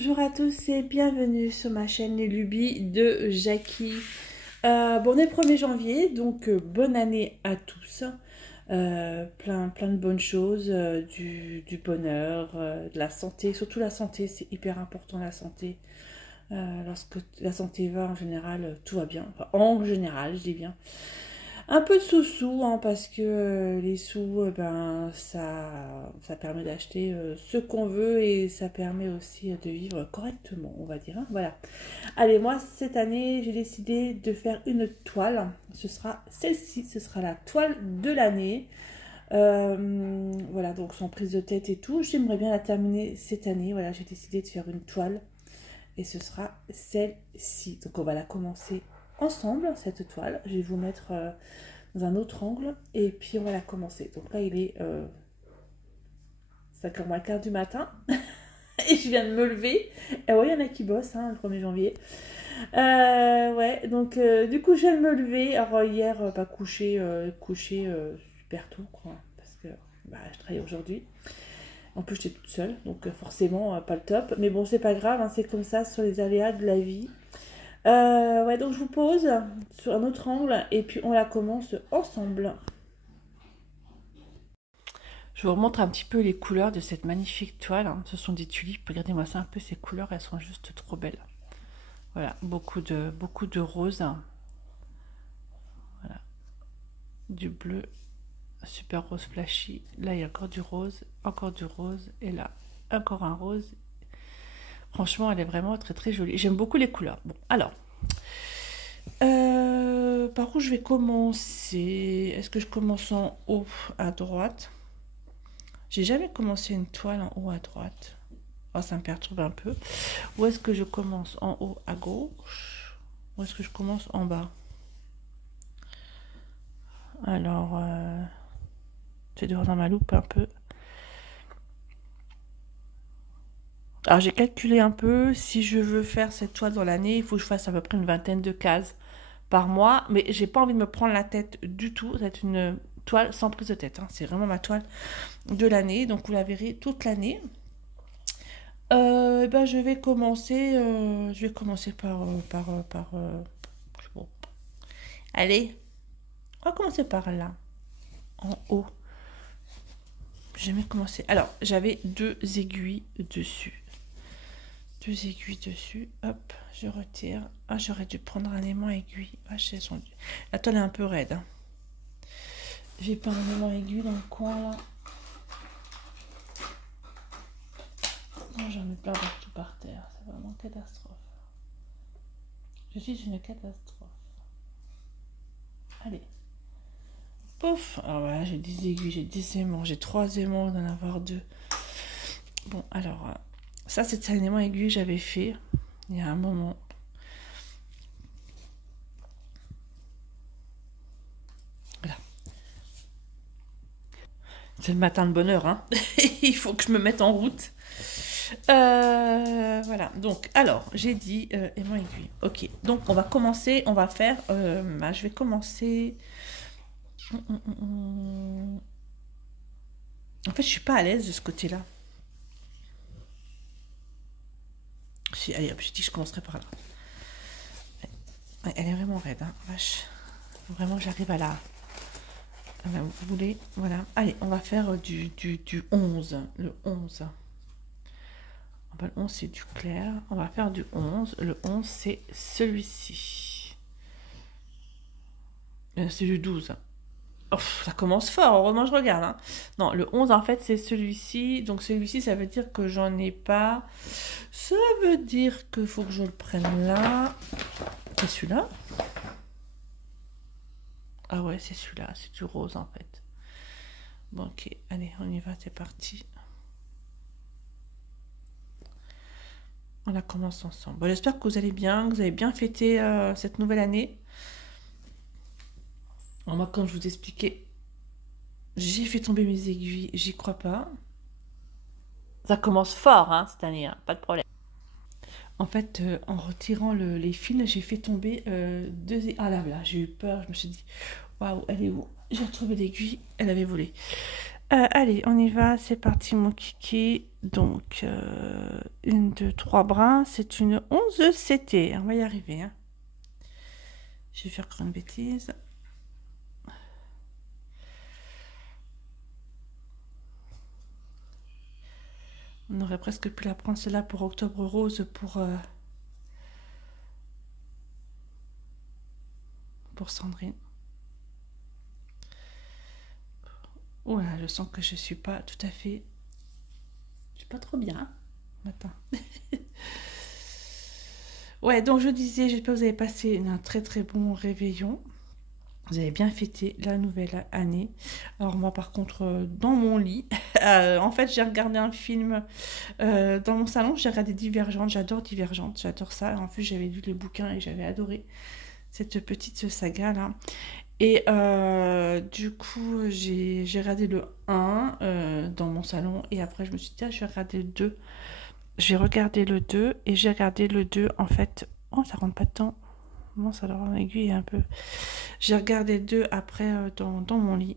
Bonjour à tous et bienvenue sur ma chaîne Les Lubies de Jackie. Bon, on est le 1er janvier, donc bonne année à tous. Plein de bonnes choses, du bonheur, de la santé, surtout la santé, c'est hyper important la santé. Lorsque la santé va en général, tout va bien. Enfin, en général, je dis bien. Un peu de sous-sous, hein, parce que les sous, ben, ça permet d'acheter ce qu'on veut et ça permet aussi de vivre correctement, on va dire. Hein, voilà. Allez, moi, cette année, j'ai décidé de faire une toile. Ce sera celle-ci, ce sera la toile de l'année. Voilà, donc sans prise de tête et tout. J'aimerais bien la terminer cette année. Voilà, j'ai décidé de faire une toile et ce sera celle-ci. Donc, on va la commencer ensemble, cette toile. Je vais vous mettre dans un autre angle et puis on va la commencer. Donc là, il est 5h15 du matin et je viens de me lever. Et ouais, il y en a qui bossent hein, le 1er janvier. Ouais, donc du coup, je viens de me lever. Alors hier, pas couché super tôt, quoi, parce que bah, je travaille aujourd'hui. En plus, j'étais toute seule, donc forcément, pas le top. Mais bon, c'est pas grave, hein, c'est comme ça sur les aléas de la vie. Ouais, donc je vous pose sur un autre angle et puis on la commence ensemble. Je vous remontre un petit peu les couleurs de cette magnifique toile. Hein. Ce sont des tulipes. Regardez-moi ça un peu, ces couleurs, elles sont juste trop belles. Voilà, beaucoup de roses. Voilà, du bleu, super rose flashy. Là, il y a encore du rose, et là, encore un rose. Franchement, elle est vraiment très jolie. J'aime beaucoup les couleurs. Bon, alors, par où je vais commencer? Est-ce que je commence en haut à droite? J'ai jamais commencé une toile en haut à droite. Oh, ça me perturbe un peu. Ou est-ce que je commence en haut à gauche? Ou est-ce que je commence en bas? Alors, je vais devoir dans ma loupe un peu. Alors j'ai calculé un peu, si je veux faire cette toile dans l'année, il faut que je fasse à peu près une vingtaine de cases par mois, mais j'ai pas envie de me prendre la tête du tout. C'est une toile sans prise de tête, hein. C'est vraiment ma toile de l'année, donc vous la verrez toute l'année. Ben je vais commencer par bon. Allez, on va commencer par là, en haut. Je vais commencer. Alors j'avais deux aiguilles dessus. Hop, je retire. Ah, j'aurais dû prendre un aimant aiguille. Ah, la toile est un peu raide. Hein. J'ai pas un aimant aiguille dans le coin là. Non, j'en ai plein partout par terre. C'est vraiment une catastrophe. Je suis une catastrophe. Allez. Pouf. Alors voilà, j'ai des aiguilles, j'ai des aimants. J'ai 3 aimants, d'en avoir 2. Bon, alors... ça, c'est un aimant aiguille que j'avais fait il y a un moment. Voilà. C'est le matin de bonheur, hein. Il faut que je me mette en route. Voilà. Donc, alors, j'ai dit aimant aiguille. Ok. Donc, on va commencer. On va faire... je vais commencer... En fait, je suis pas à l'aise de ce côté-là. Allez hop, j'ai dit que je commencerai par là. Ouais, elle est vraiment raide, hein, vache. Vraiment, j'arrive à la... vous voulez, voilà. Allez, on va faire du 11. Le 11. Le 11, c'est du clair. On va faire du 11. Le 11, c'est celui-ci. C'est du 12. Oh, ça commence fort, heureusement je regarde. Hein. Non, le 11 en fait c'est celui-ci. Donc celui-ci ça veut dire que j'en ai pas. Ça veut dire qu'il faut que je le prenne là. C'est celui-là. Ah ouais, c'est celui-là, c'est du rose en fait. Bon ok, allez, on y va, c'est parti. On la commence ensemble. Bon, j'espère que vous allez bien, que vous avez bien fêté cette nouvelle année. Alors moi, comme je vous expliquais, j'ai fait tomber mes aiguilles, j'y crois pas. Ça commence fort, hein, cette année, hein, pas de problème. En fait, en retirant les fils, j'ai fait tomber 2 aiguilles. Ah là, j'ai eu peur, je me suis dit, waouh, elle est où? J'ai retrouvé l'aiguille, elle avait volé. Allez, on y va, c'est parti mon kiki. Donc, 1, 2, 3 brins, c'est une 11 CT. On va y arriver. Hein. Je vais faire une bêtise. On aurait presque pu la prendre celle-là pour Octobre Rose pour Sandrine. Oula, je sens que je suis pas tout à fait... Je suis pas trop bien matin. Ouais, donc je disais, j'espère que vous avez passé un très très bon réveillon. Vous avez bien fêté la nouvelle année. Alors moi par contre, dans mon lit, en fait j'ai regardé un film dans mon salon, j'ai regardé Divergente, j'adore Divergente, j'adore ça. En plus j'avais lu le bouquin et j'avais adoré cette petite saga là. Et du coup j'ai regardé le 1 dans mon salon et après je me suis dit je vais regarder le 2. J'ai regardé le 2 et j'ai regardé le 2 en fait. Oh ça rentre pas dedans. Non, ça leur aiguille un peu. J'ai regardé le 2 après dans mon lit.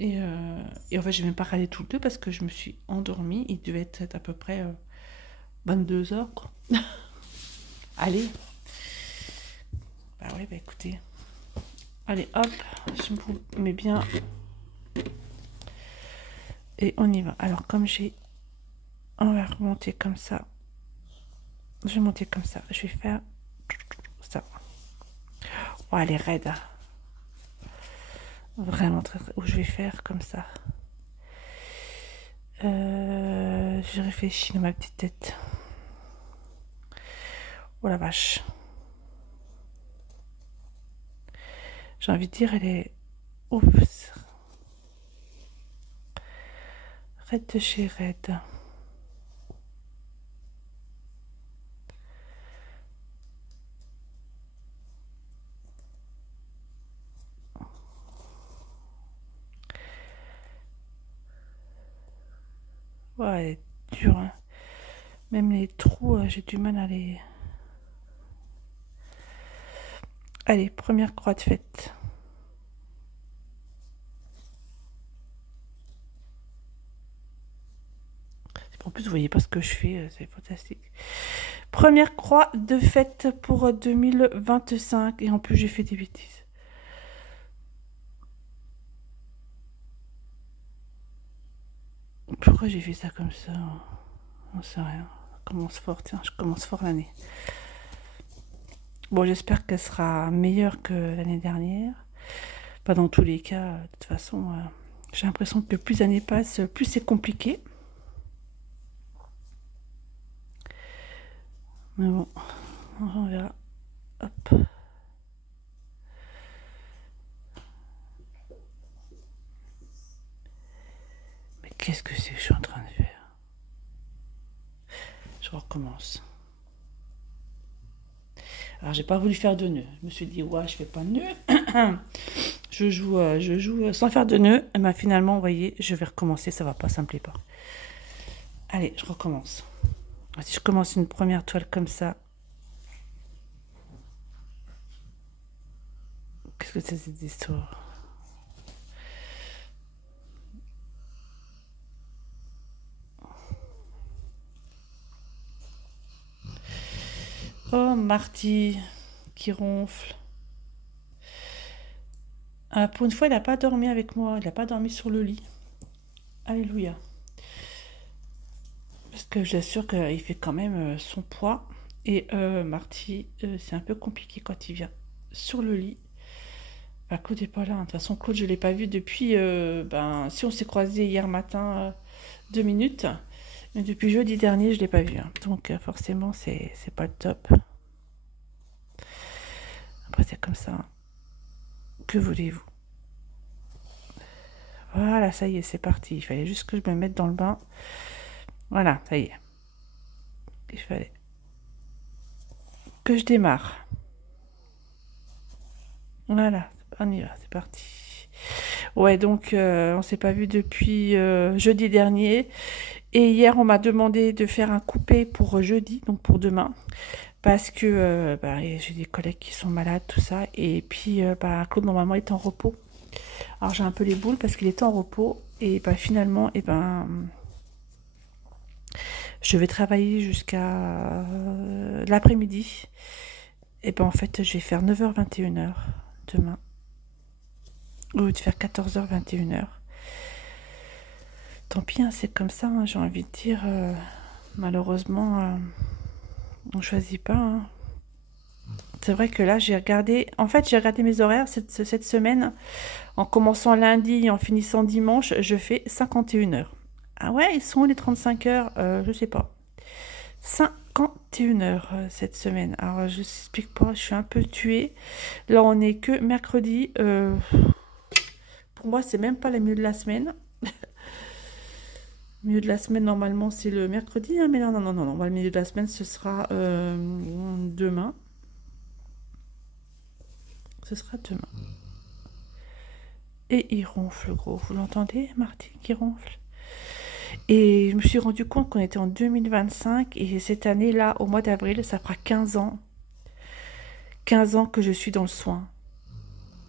Et en fait, j'ai même pas regardé tout le 2 parce que je me suis endormie. Il devait être à peu près 22 h, quoi. Allez. Bah ouais, bah écoutez. Allez, hop. Je me mets bien. Et on y va. Alors, comme j'ai... On va remonter comme ça. Je vais monter comme ça. Je vais faire... ça. Oh, elle est raide. Vraiment très... Ou je vais faire comme ça. Je réfléchis dans ma petite tête. Oh la vache. J'ai envie de dire, elle est... Oups. Raide de chez raide. Ouais, elle est dure. Hein. Même les trous, j'ai du mal à les... Allez, première croix de fête. En plus, vous voyez pas ce que je fais, c'est fantastique. Première croix de fête pour 2025. Et en plus, j'ai fait des bêtises. Pourquoi j'ai fait ça comme ça? On sait rien. Je commence fort, tiens, je commence fort l'année. Bon, j'espère qu'elle sera meilleure que l'année dernière. Pas dans tous les cas, de toute façon, j'ai l'impression que plus l'année passe, plus c'est compliqué. Mais bon, on verra. Hop. Mais qu'est-ce que c'est que je suis en train de faire? Je recommence. Alors j'ai pas voulu faire de nœud. Je me suis dit ouais, je fais pas de nœud. je joue sans faire de nœud. Et ben finalement, vous voyez, je vais recommencer. Ça va pas, ça me plaît pas. Allez, je recommence. Si je commence une première toile comme ça. Qu'est-ce que c'est cette histoire? Oh, Marty qui ronfle. Pour une fois, il n'a pas dormi avec moi. Il n'a pas dormi sur le lit. Alléluia. Parce que je l'assure qu'il fait quand même son poids. Et Marty, c'est un peu compliqué quand il vient sur le lit. Bah, Claude n'est pas là. De toute façon, Claude, je ne l'ai pas vu depuis... si on s'est croisé hier matin, 2 minutes. Mais depuis jeudi dernier, je ne l'ai pas vu. Hein. Donc forcément, c'est pas le top. Après, c'est comme ça. Que voulez-vous? Voilà, ça y est, c'est parti. Il fallait juste que je me mette dans le bain. Voilà, ça y est. Il fallait que je démarre. Voilà, on y va, c'est parti. Ouais, donc on s'est pas vu depuis jeudi dernier. Et hier, on m'a demandé de faire un coupé pour jeudi, donc pour demain. Parce que j'ai des collègues qui sont malades, tout ça. Et puis, Claude, normalement, est en repos. Alors j'ai un peu les boules parce qu'il est en repos. Et ben finalement, et ben, je vais travailler jusqu'à l'après-midi. Et ben en fait, je vais faire 9h, 21h demain. Au lieu de faire 14h, 21h. Tant pis, hein, c'est comme ça, hein, j'ai envie de dire. Malheureusement, on ne choisit pas. Hein. C'est vrai que là, j'ai regardé... En fait, j'ai regardé mes horaires cette semaine. En commençant lundi et en finissant dimanche, je fais 51 heures. Ah ouais, ils sont où les 35 heures je sais pas. 51 heures cette semaine. Alors, je n'explique pas, je suis un peu tuée. Là, on est que mercredi. Pour moi, c'est même pas le milieu de la semaine. Le milieu de la semaine, normalement, c'est le mercredi. Hein, mais non. Le milieu de la semaine, ce sera demain. Ce sera demain. Et il ronfle, gros. Vous l'entendez, Martin, qui ronfle? Et je me suis rendu compte qu'on était en 2025. Et cette année-là, au mois d'avril, ça fera 15 ans. 15 ans que je suis dans le soin.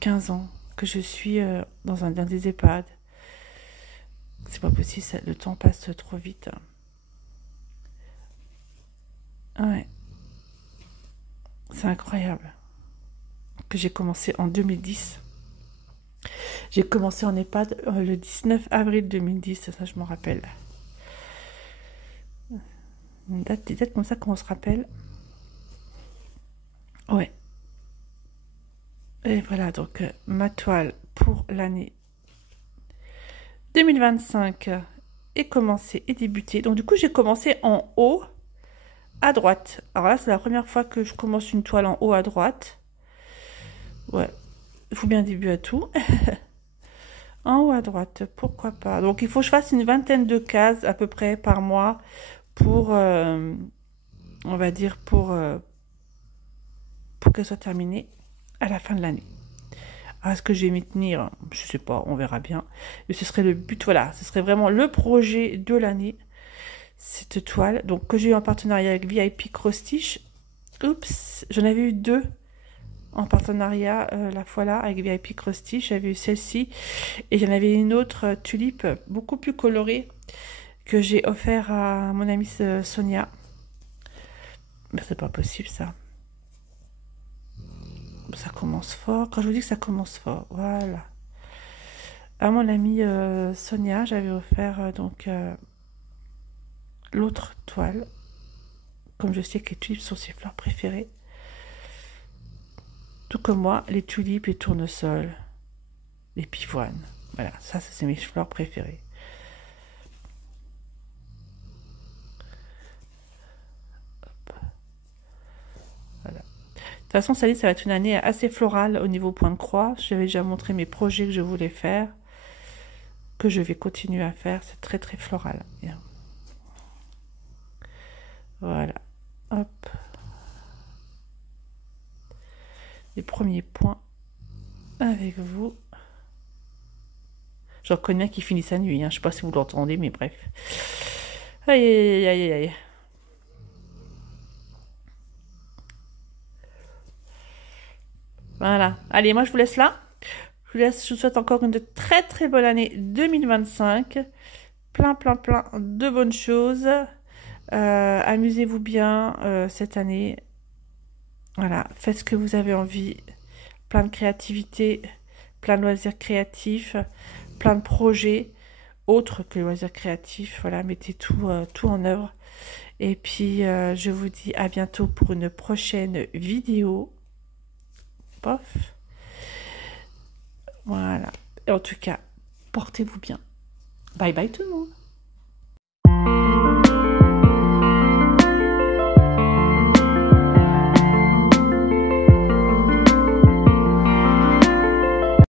15 ans que je suis dans des EHPAD. C'est pas possible, le temps passe trop vite. Ouais. C'est incroyable. Que j'ai commencé en 2010. J'ai commencé en EHPAD le 19 avril 2010, ça je m'en rappelle. Des dates comme ça qu'on se rappelle. Ouais. Et voilà, donc ma toile pour l'année 2025 est commencée et débutée. Donc du coup, j'ai commencé en haut à droite. Alors là, c'est la première fois que je commence une toile en haut à droite. Ouais, il faut bien début à tout. En haut à droite, pourquoi pas. Donc il faut que je fasse une vingtaine de cases à peu près par mois pour, on va dire, pour qu'elle soit terminée à la fin de l'année. Alors, est-ce que je vais m'y tenir? Je sais pas, on verra bien. Et ce serait le but, voilà, ce serait vraiment le projet de l'année, cette toile. Donc que j'ai eu en partenariat avec VIP Cross Stitch. Oups, j'en avais eu 2 en partenariat la fois là avec VIP Cross Stitch. J'avais eu celle-ci et j'en avais une autre tulipe beaucoup plus colorée que j'ai offert à mon amie Sonia. Mais c'est pas possible ça. Ça commence fort. Quand je vous dis que ça commence fort, voilà. À mon amie Sonia, j'avais offert donc l'autre toile. Comme je sais que les tulipes sont ses fleurs préférées. Tout comme moi, les tulipes, les tournesols, les pivoines. Voilà, ça c'est mes fleurs préférées. Hop. Voilà. De toute façon, ça va être une année assez florale au niveau point de croix. J'avais déjà montré mes projets que je voulais faire, que je vais continuer à faire. C'est très très floral. Bien. Voilà. Hop. Les premiers points avec vous. J'en connais un qui finit sa nuit. Hein. Je sais pas si vous l'entendez, mais bref. Aïe, aïe, aïe, aïe. Voilà. Allez, moi je vous laisse là. Je vous souhaite encore une très très bonne année 2025. Plein de bonnes choses. Amusez-vous bien cette année. Voilà, faites ce que vous avez envie. Plein de créativité, plein de loisirs créatifs, plein de projets autres que les loisirs créatifs. Voilà, mettez tout en œuvre. Et puis, je vous dis à bientôt pour une prochaine vidéo. Pof. Voilà. Et en tout cas, portez-vous bien. Bye bye tout le monde.